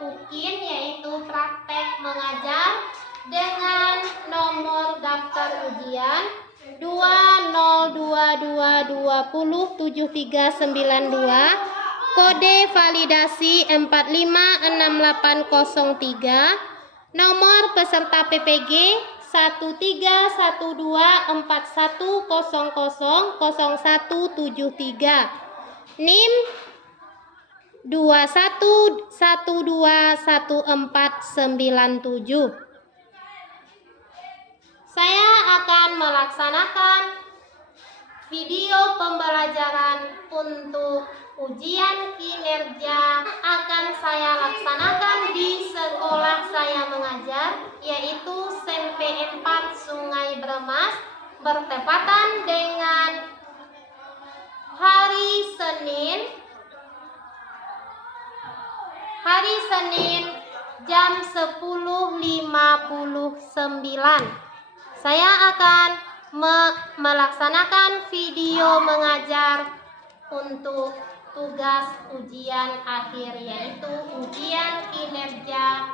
UKIN, yaitu praktek mengajar, dengan nomor daftar ujian 20222207392, kode validasi 456803, nomor peserta PPG 131241000173, NIM 21121497. Saya akan melaksanakan video pembelajaran untuk ujian kinerja akan saya laksanakan di sekolah saya mengajar, yaitu SMP 4 Sungai Bremas, bertepatan dengan hari Senin jam 10.59. Saya akan melaksanakan video mengajar untuk tugas ujian akhir, yaitu ujian kinerja.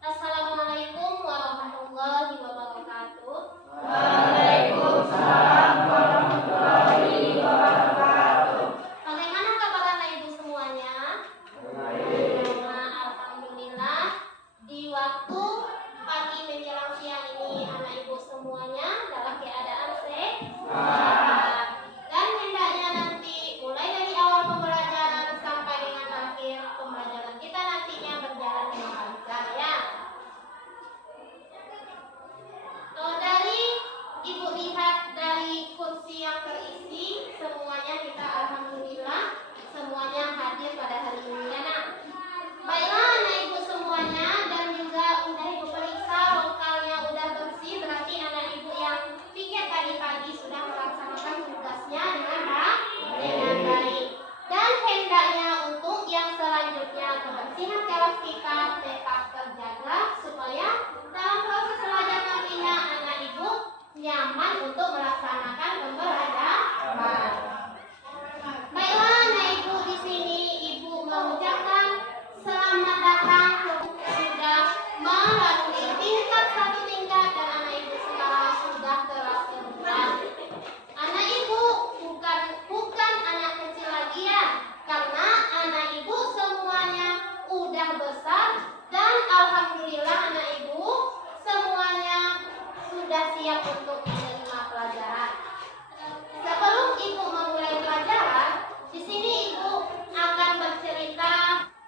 Assalamualaikum warahmatullahi wabarakatuh. Waalaikumsalam warahmatullahi wabarakatuh. Bagaimana kabar anak ibu semuanya? Baik. Alhamdulillah, di waktu pagi menjelang siang ini anak ibu semuanya dalam keadaan sehat. Dan hendaknya nanti mulai dari awal pembelajaran sampai dengan akhir pembelajaran kita nantinya berjalan dengan lancar, ya. Dari ibu lihat dari kursi yang terisi, semuanya kita alhamdulillah semuanya hadir pada hari ini, ya nak. Baiklah anak ibu semuanya, dan juga udah ibu periksa lokalnya udah bersih, berarti anak ibu yang piket tadi pagi sudah melaksanakan tugasnya dengan baik. Dan hendaknya untuk yang selanjutnya kebersihan kelas kita tetap terjaga supaya dalam proses belajar nantinya anak ibu nyaman untuk melaksanakan pembelajaran. Baiklah anak ibu, di sini ibu mengucapkan selamat datang sudah melalui tingkat 1 tingkat, dan anak ibu sekarang sudah kelas 9. Anak ibu bukan anak kecil lagi, ya, karena anak ibu semuanya udah besar, dan alhamdulillah anak ibu semuanya sudah siap untuk menerima pelajaran. Sebelum ibu memulai pelajaran, di sini ibu akan bercerita.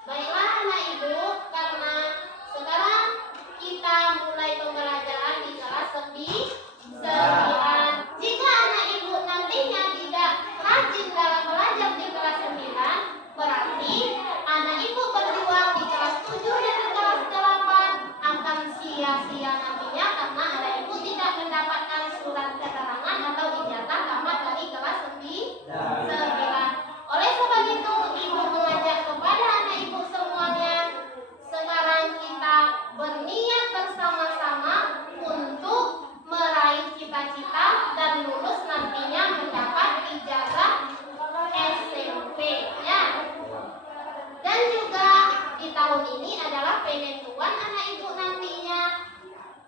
Baiklah anak ibu, karena sekarang kita mulai pembelajaran di kelas 9. Jika anak ibu nantinya tidak rajin dalam belajar di kelas 9, berarti anak ibu berjuang di kelas 7 dan di kelas 8 akan sia-sia nantinya, karena anak ibu tidak mendapatkan surat keterangan atau ijazah tamat dari kelas 9. Oleh sebab itu, ibu mengajak kepada anak ibu semuanya, sekarang kita berniat bersama-sama untuk meraih cita-cita dan lulus nantinya mendapat ijazah SMP, ya. Dan juga di tahun ini adalah penentuan anak ibu nantinya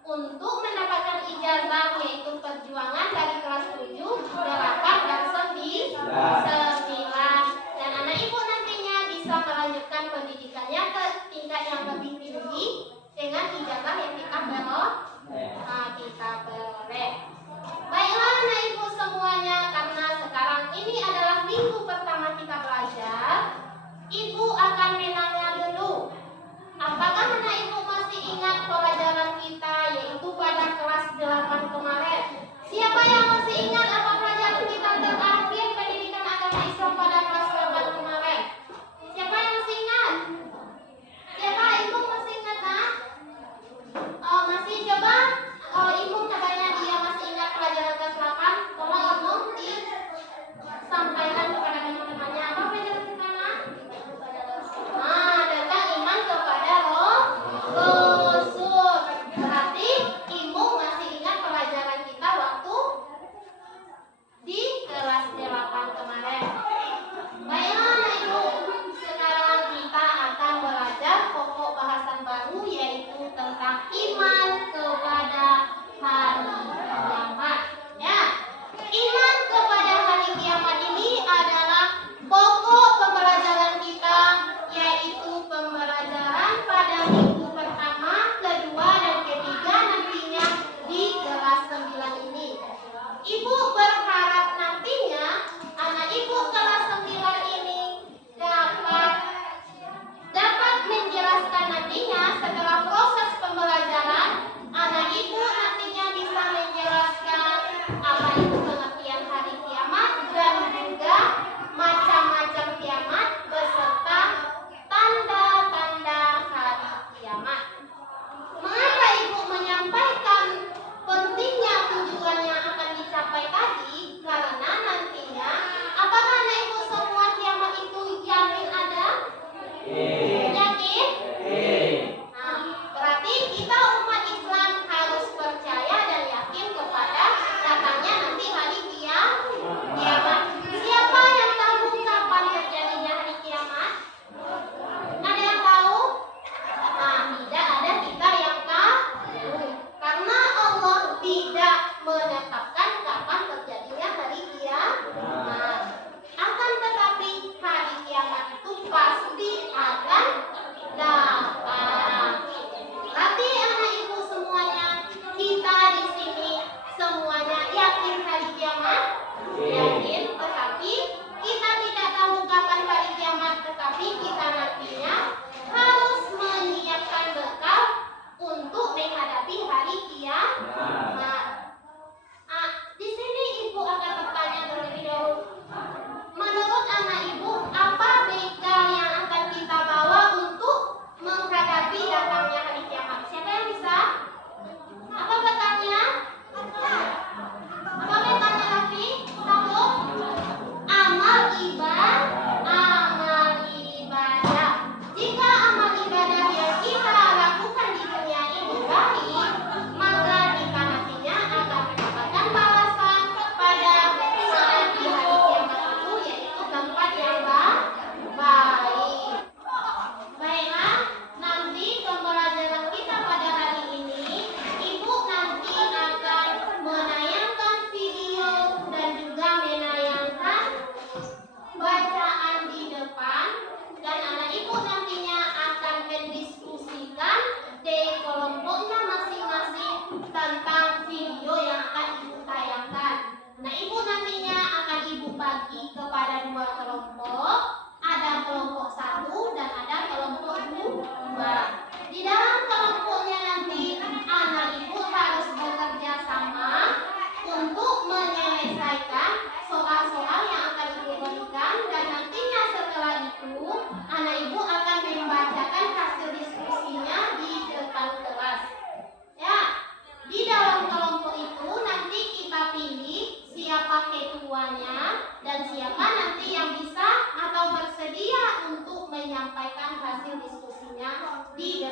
untuk mendapatkan ijazah, yaitu perjuangan dari kelas 7, 8, dan 9. Dan anak ibu nantinya bisa melanjutkan pendidikannya ke tingkat yang lebih tinggi dengan ijazah yang kita peroleh. Baiklah anak ibu semuanya, karena sekarang ini adalah minggu pertama kita belajar, ibu akan menanya dulu, apakah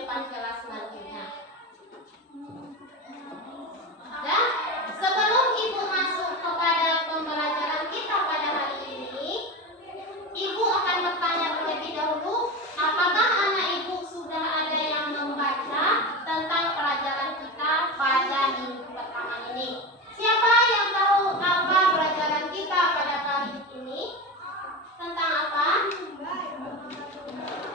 depan kelas nantinya. Dan sebelum Ibu masuk kepada pembelajaran kita pada hari ini, Ibu akan bertanya terlebih dahulu, apakah anak Ibu sudah ada yang membaca tentang pelajaran kita pada minggu pertama ini? Siapa yang tahu apa pelajaran kita pada kali ini? Tentang apa?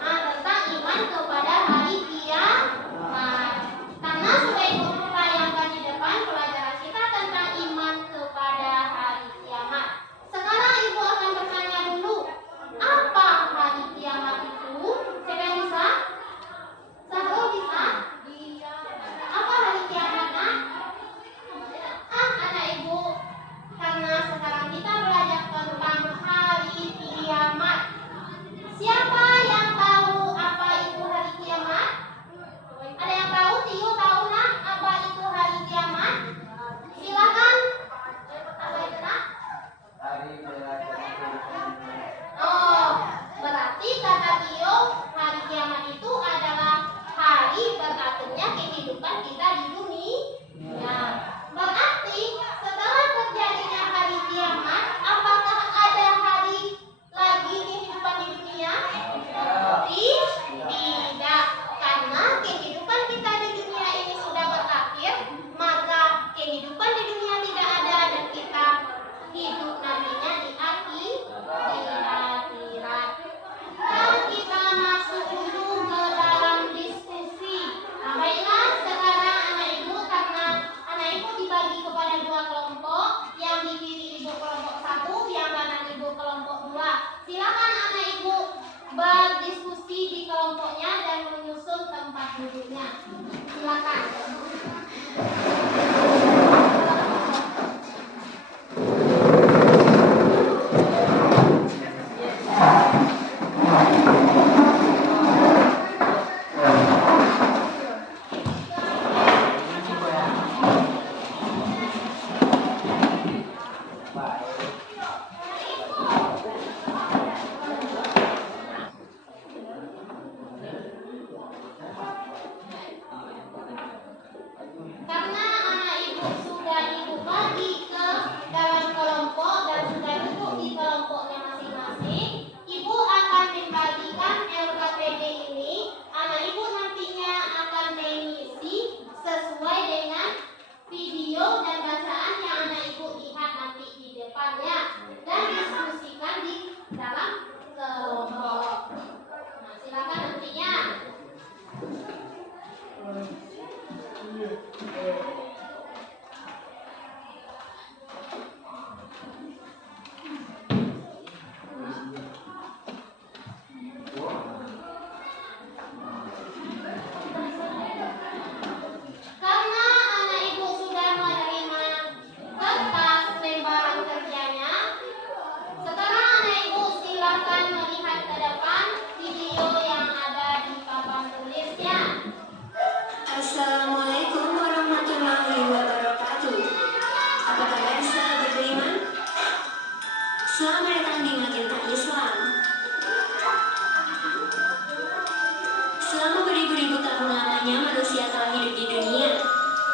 Tentang iman kepada hari kiamat. Karena sudah Ibu tayangkan di depan pelajaran kita tentang iman kepada hari kiamat. Sekarang Ibu akan bertanya dulu, apa hari kiamat itu? Siapa yang bisa? Sahrul bisa? Apa hari kiamat, Nak? Anak Ibu, karena sekarang kita belajar tentang hari kiamat. Siapa yang tahu apa itu hari kiamat? Ada yang tahu? Tio tahu, Nak, apa itu hari kiamat? Silakan. Apa itu, Nak? Hari berakhir. Oh, berarti kata Tio, hari kiamat itu adalah hari berakhirnya kehidupan kita di dunia. Berarti setelah terjadinya hari kiamat, apakah ada hari lagi kehidupan di dunia? Tidak, karena kehidupan kita di dunia ini sudah berakhir, maka kehidupan di dunia tidak ada dan kita hidup nantinya di akhirat. Dan kita masuk dulu ke dalam diskusi. Baiklah, sekarang anak Ibu, karena anak Ibu dibagi kepada dua kelompok, yang di kiri Ibu kelompok 1, yang kanan Ibu kelompok 2. Silakan anak Ibu berdiskusi di kelompoknya dan menyusun tempat duduknya. Silakan. Karena anak Ibu sudah Ibu bagi ke dalam kelompok dan sudah duduk di kelompoknya masing-masing, Ibu akan membagikan LKPD ini. Anak Ibu nantinya akan mengisi sesuai dengan video dan bacaan yang anak Ibu lihat nanti di depannya dan diskusikan di dalam kelompok. Nah, silakan nantinya. Karena anak Ibu sudah menerima kertas lembaran kerjanya, sekarang anak Ibu silakan melihat ke depan video yang ada di papan tulisnya. Assalamualaikum warahmatullahi wabarakatuh. Apa kabar sahabat beriman? Selamat datang di Majelis Islam. Selama beribu-ribu tahun lamanya manusia telah hidup di dunia.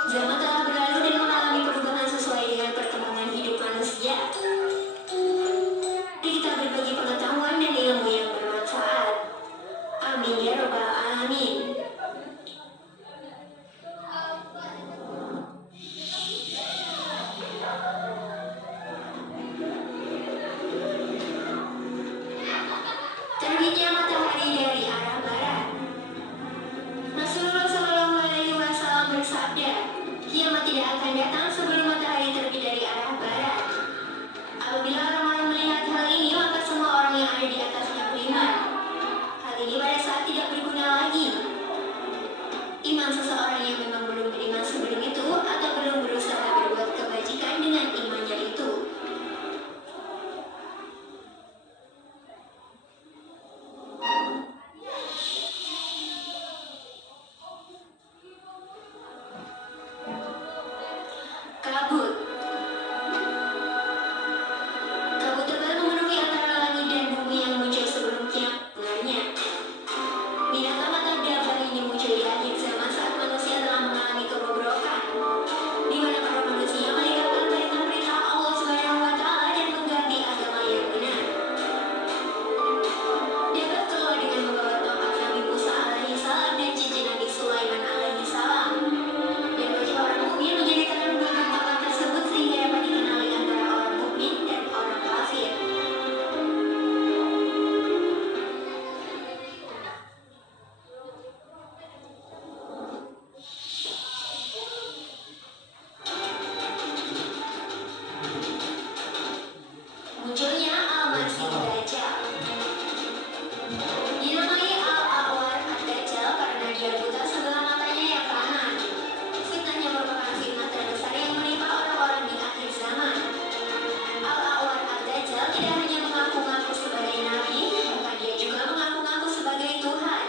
Zaman telah berlalu dan mengalami perubahan sesuai dengan perkembangan hidup manusia. Dan kita berbagi pengetahuan dan ilmu yang bermanfaat. Amin ya rabbal alamin. Terbitnya matahari dari arah barat. Rasulullah SAW bersabda, yang dia buta sebelah matanya yang kanan. Fitnahnya merupakan fitnah terbesar yang menimpa orang-orang di akhir zaman. Al-A'war Ad-Dajjal tidak hanya mengaku-ngaku sebagai nabi, bahkan dia juga mengaku-ngaku sebagai Tuhan.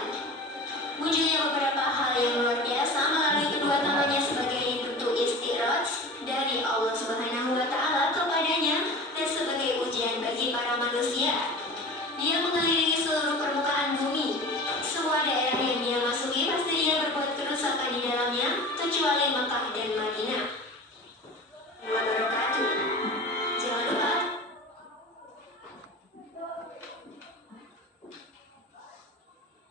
Munculnya beberapa hal yang luar biasa melalui kedua tangannya sebagai bentuk istiraj dari Allah Subhanahu wa Ta'ala kepadanya dan sebagai ujian bagi para manusia. Dia mengelilingi seluruh permukaan bumi. Semua daerah yang dia masuki pasti dia berbuat kerusakan di dalamnya, kecuali Mekah dan Madinah. Wabarakatuh. Jangan lupa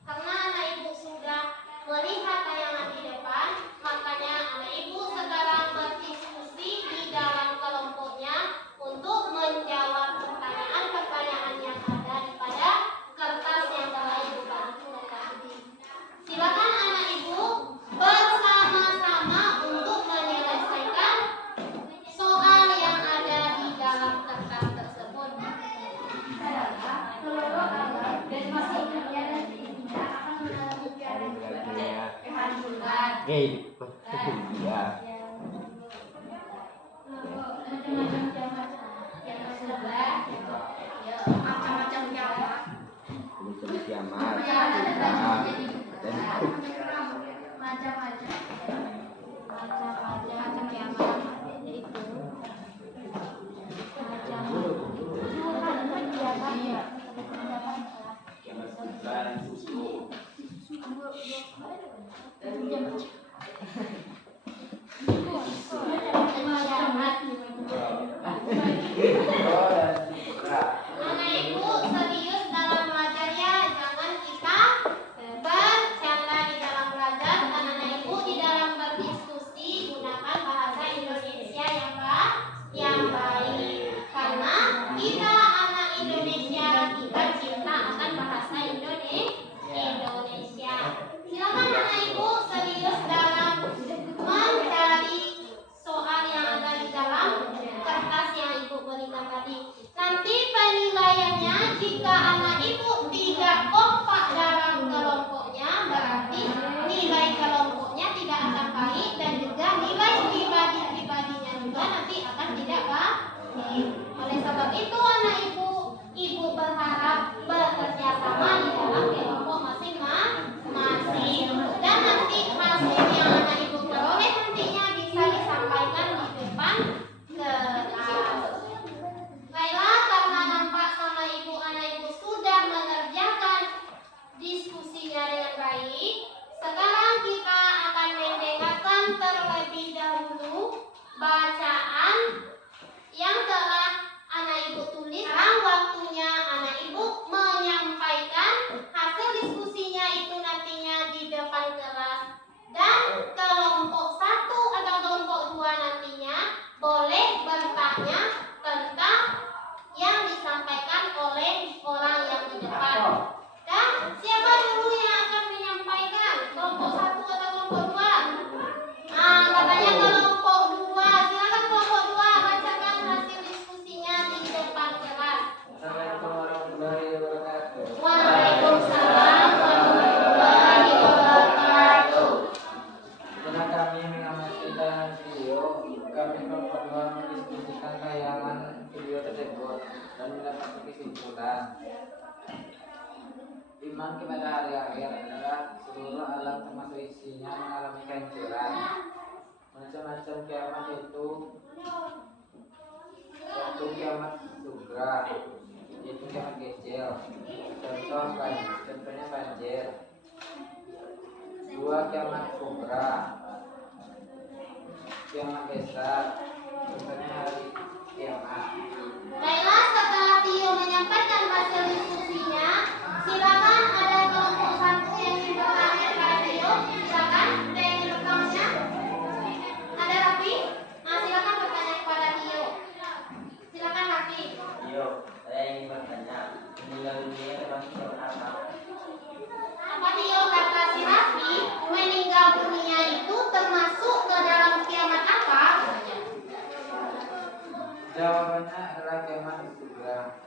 Karena anak ibu sudah melihat tayangan di depan, makanya anak ibu sekarang berdiskusi di dalam kelompoknya untuk menjawab pertanyaan-pertanyaan yang ada pada kertas yang telah ibu bagikan tadi. Silakan anak ibu bersama-sama untuk menyelesaikan soal yang ada di dalam kertas tersebut. Anak ibu serius dalam belajar ya, jangan kita bercanda di dalam belajar. Dan anak ibu di dalam berdiskusi gunakan bahasa Indonesia yang baik. Karena kita anak Indonesia, kita cinta akan bahasa Indonesia. Silakan anak ibu serius dalam mencari soal yang ada di dalam kertas yang ibu berikan tadi. Nanti penilaiannya jika anak ibu tidak kompak dalam kelompoknya, berarti nilai kelompoknya tidak akan baik dan juga nilai pribadinya juga nanti akan tidak baik. Oleh sebab itu anak ibu berharap bekerja sama di dalam kelompok masing-masing dan nanti hasil yang anak ibu peroleh nantinya bisa disampaikan di depan kelas. Baiklah, karena nampak sama ibu anak ibu sudah mengerjakan diskusinya dengan baik, sekarang kita akan mendengarkan terlebih dahulu bacaan yang telah anak ibu tulis. Sekarang waktunya anak ibu menyampaikan hasil diskusinya itu nantinya di depan kelas, dan kelompok 1 atau kelompok 2 nantinya boleh bertanya tentang yang disampaikan oleh orang yang di depan. Dan siapa dulu yang akan menyampaikan? Kelompok 1 atau kelompok 2? Katanya kelompok 2. Silakan kelompok 2 bacakan hasil diskusinya di depan kelas. Assalamualaikum warahmatullahi wabarakatuh. Waalaikumsalam warahmatullahi wabarakatuh. Setelah kami mengamati tayangan video, kami berdua mendiskusikan tayangan video tersebut dan mendapat kesimpulan. Iman kepada hari akhir adalah seluruh alam termasuk isinya mengalami kehancuran. Macam-macam kiamat itu satu kiamat sugra, yaitu kiamat kecil. Contohnya banjir. 2 kiamat kubra, kiamat besar, contohnya hari kiamat. Baiklah, setelah Tio menyampaikan hasil diskusinya, silakan ada kelompok 1 yang ingin bertanya kepada Tio. Silakan, ada yang ingin bertanya? Ada Rafi? Silakan bertanya kepada Tio. Silakan Rafi. Yo, saya ingin bertanya, meninggal dunia termasuk kiamat apa? Apa Tio kata si Rafi? Meninggal dunia itu termasuk ke dalam kiamat apa? Jawabannya adalah kiamat sugra.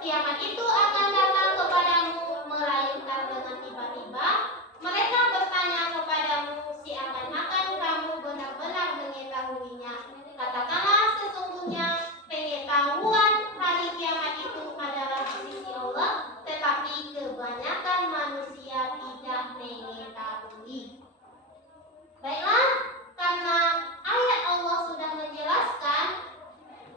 Kiamat itu akan datang kepadamu melayunkan dengan tiba-tiba. Mereka bertanya kepadamu, siapakah kamu benar-benar mengetahuinya? Katakanlah, sesungguhnya pengetahuan hari kiamat itu adalah di sisi Allah, tetapi kebanyakan manusia tidak mengetahui. Baiklah, karena ayat Allah sudah menjelaskan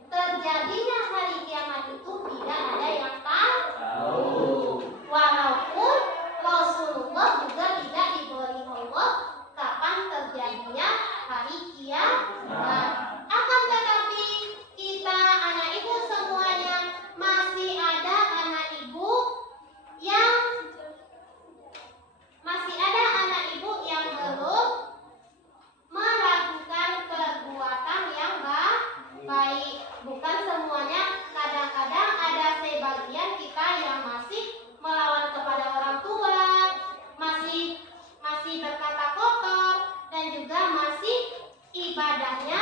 terjadinya hari kiamat itu tidak ada yang tahu. Walaupun Rasulullah juga tidak diberi Allah kapan terjadinya hari kiamat. Akan tetapi kita anak ibu semuanya masih ada anak ibu yang belum melakukan perbuatan yang baik. Bukan semuanya, kadang-kadang ada sebagian kita yang masih melawan kepada orang tua, masih berkata kotor, dan juga masih ibadahnya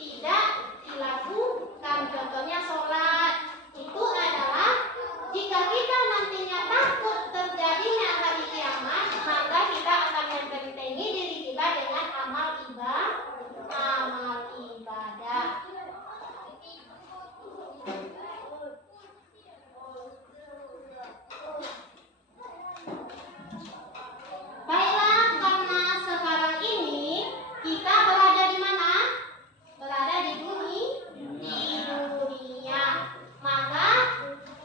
tidak dilakukan. Contohnya sholat. Itu adalah jika kita nantinya takut terjadinya hari kiamat, maka kita akan membentengi diri kita dengan amal ibadah. Baiklah, karena sekarang ini kita berada di mana? Berada di dunia. Maka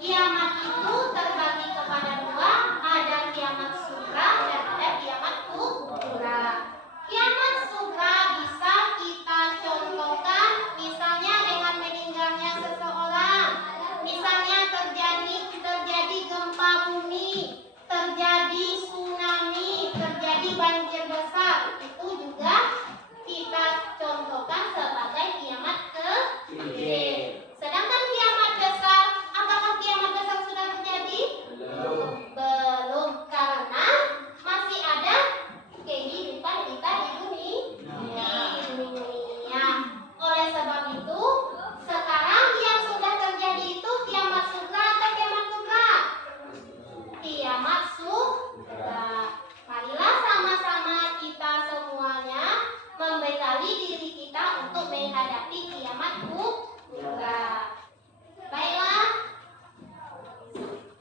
kiamat itu terbagi kepada dua, ada kiamat sugra dan ada kiamat kubra. Kiamat sugra bisa kita contohkan misalnya dengan meninggalnya seseorang, misalnya terjadi gempa bumi, terjadi tsunami, terjadi banjir besar. Itu juga kita contohkan sebagai kiamat kecil. Sedangkan kiamat besar, apakah kiamat besar sudah terjadi? Belum, karena masih ada kehidupan kita di dunia. Oleh sebab itu, sekarang yang sudah terjadi itu kiamat sugra atau kiamat kubra? Kiamat sugra. Marilah sama-sama kita semuanya membekali diri kita untuk menghadapi kiamat kubra. Baiklah,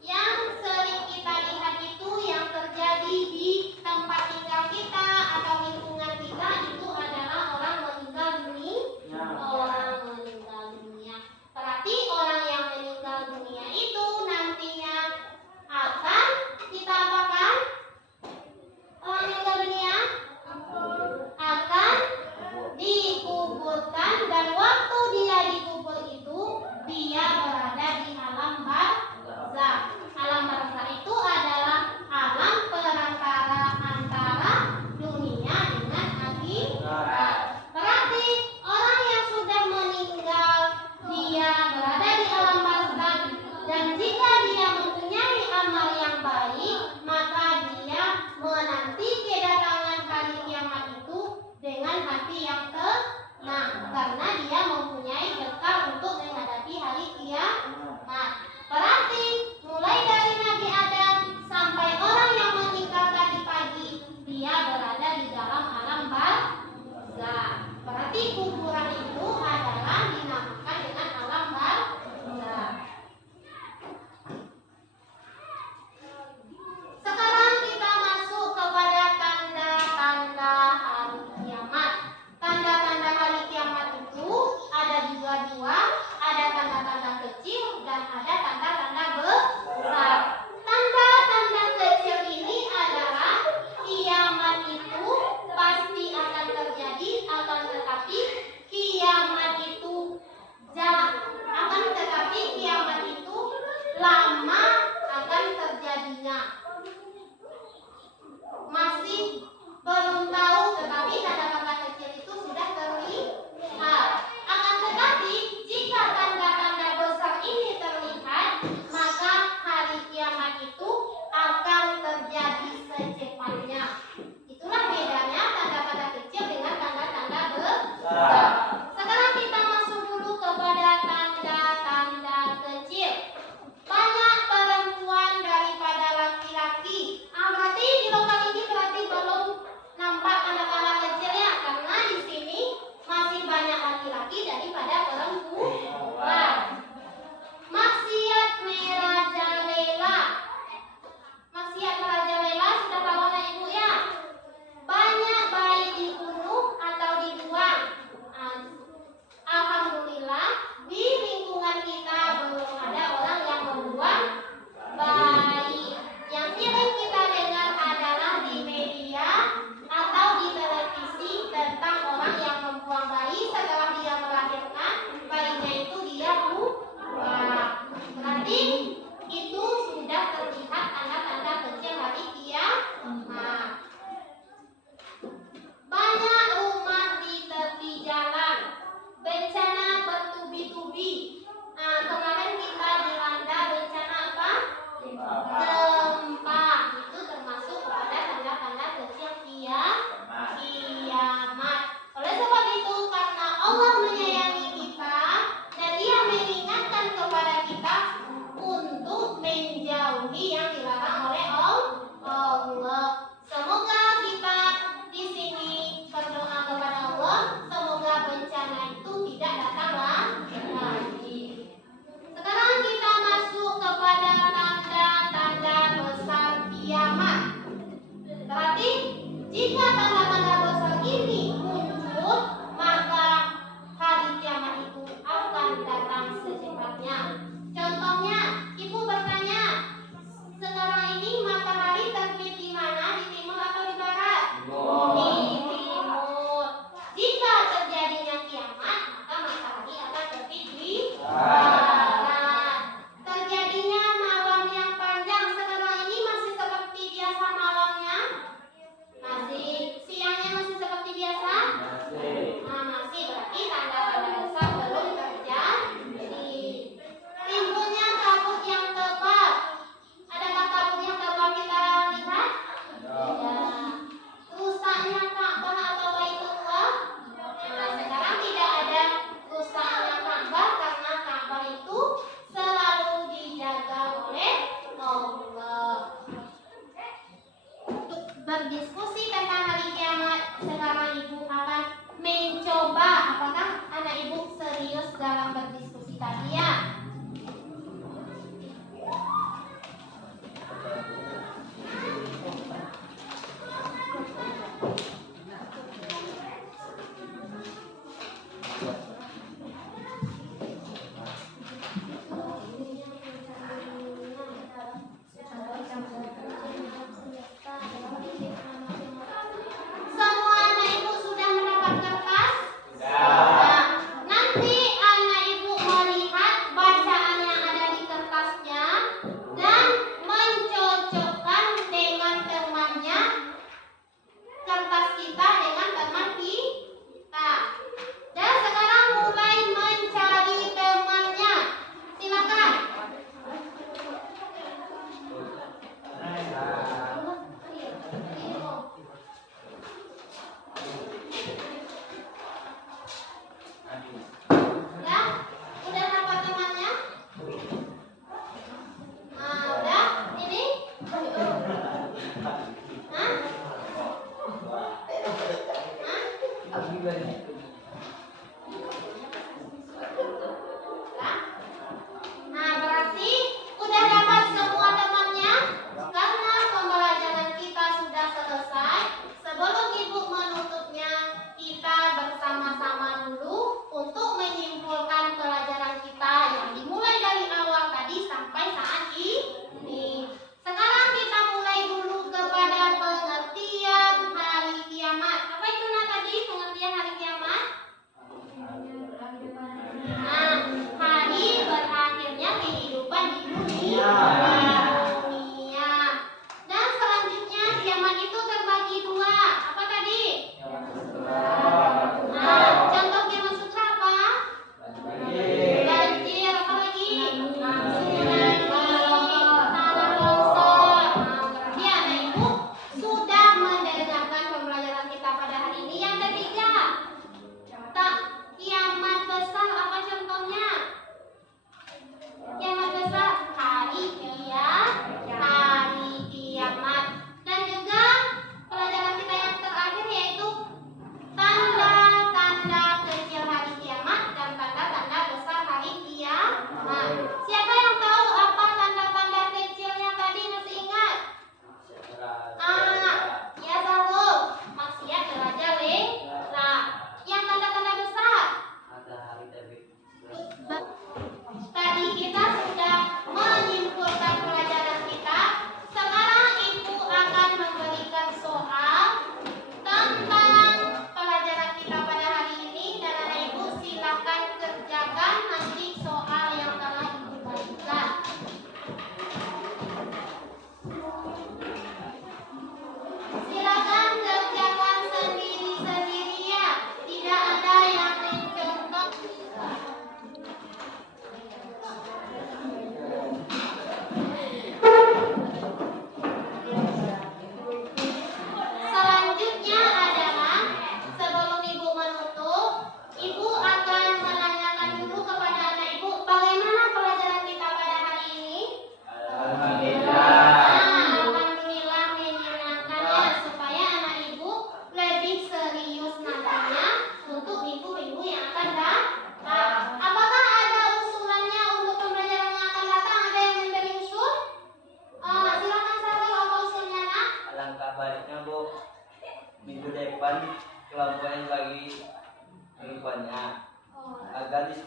yang sering kita lihat itu yang terjadi di tempat tinggal kita atau lingkungan kita itu adalah orang meninggal dunia. Berarti orang yang meninggal dunia itu nantinya akan kita apakan? Orang meninggal dunia akan dikuburkan, dan waktu dia dikubur itu dia berada di alam barzakh. Alam barzakh itu adalah alam perantara antara dunia dengan akhirat. Berarti orang yang sudah meninggal dia berada di alam barzakh, dan jika dia mempunyai amal yang baik, maka dia menanti kedatangan hari kiamat itu dengan hati yang tenang, karena dia mempunyai bekal untuk menghadapi hari kiamat. Berarti mulai dari Nabi Adam sampai orang yang meninggal tadi pagi, dia berada di dalam alam barzakh. Berarti kuburan itu adalah dinamakan dengan alam barzakh. Sekarang kita masuk kepada tanda-tanda hari kiamat. Tanda-tanda hari kiamat itu ada juga dua, ada tanda-tanda kecil dan ada tanda-tanda besar. Tanda-tanda kecil ini adalah kiamat itu pasti akan terjadi, akan tetapi kiamat itu lama akan terjadinya. Masih belum tahu, tetapi tanda-tanda kecil itu sudah terlihat. Akan tetapi jika tanda-tanda besar ini terlihat, maka hari kiamat itu akan terjadi secepatnya. Itulah bedanya tanda-tanda kecil dengan tanda-tanda besar. Sekarang kita masuk dulu kepada tanda-tanda kecil. Banyak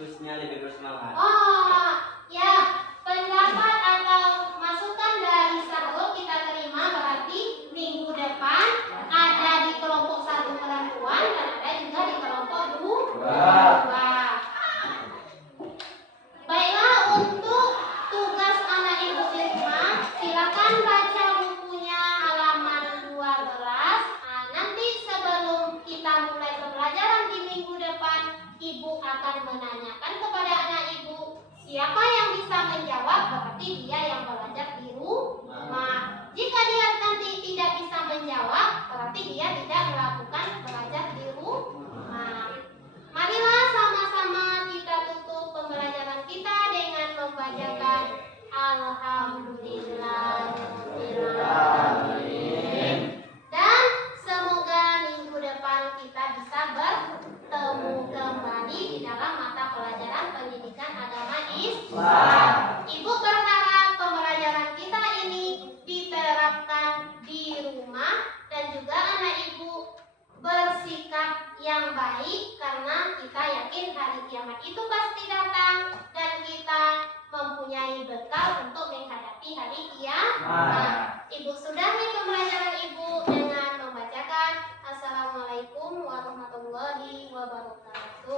khususnya lebih bersemangat. Oh, ya, pendapat atau masukan dari Sarul kita terima berarti minggu depan ada di kelompok 1 perempuan dan ada juga di kelompok 2. Baiklah, untuk tugas anak ibu di rumah, silakan baca bukunya halaman 12. Nanti sebelum kita mulai pembelajaran di minggu depan, ibu akan menanyakan kepada anak ibu siapa yang bisa menjawab, berarti dia yang belajar di rumah. Jika dia nanti tidak bisa menjawab, berarti dia tidak melakukan belajar di rumah. Marilah sama-sama kita tutup pembelajaran kita dengan membacakan Alhamdulillahirrahmanirrahim. Dan semoga minggu depan kita bisa bertemu kembali di dalam mata pelajaran pendidikan agama Islam. Ibu berharap pembelajaran kita ini diterapkan di rumah dan juga anak ibu bersikap yang baik, karena kita yakin hari kiamat itu pasti datang dan kita mempunyai bekal untuk menghadapi hari kiamat. Ibu sudahi pembelajaran ibu dengan membacakan Assalamualaikum warahmatullahi wabarakatuh.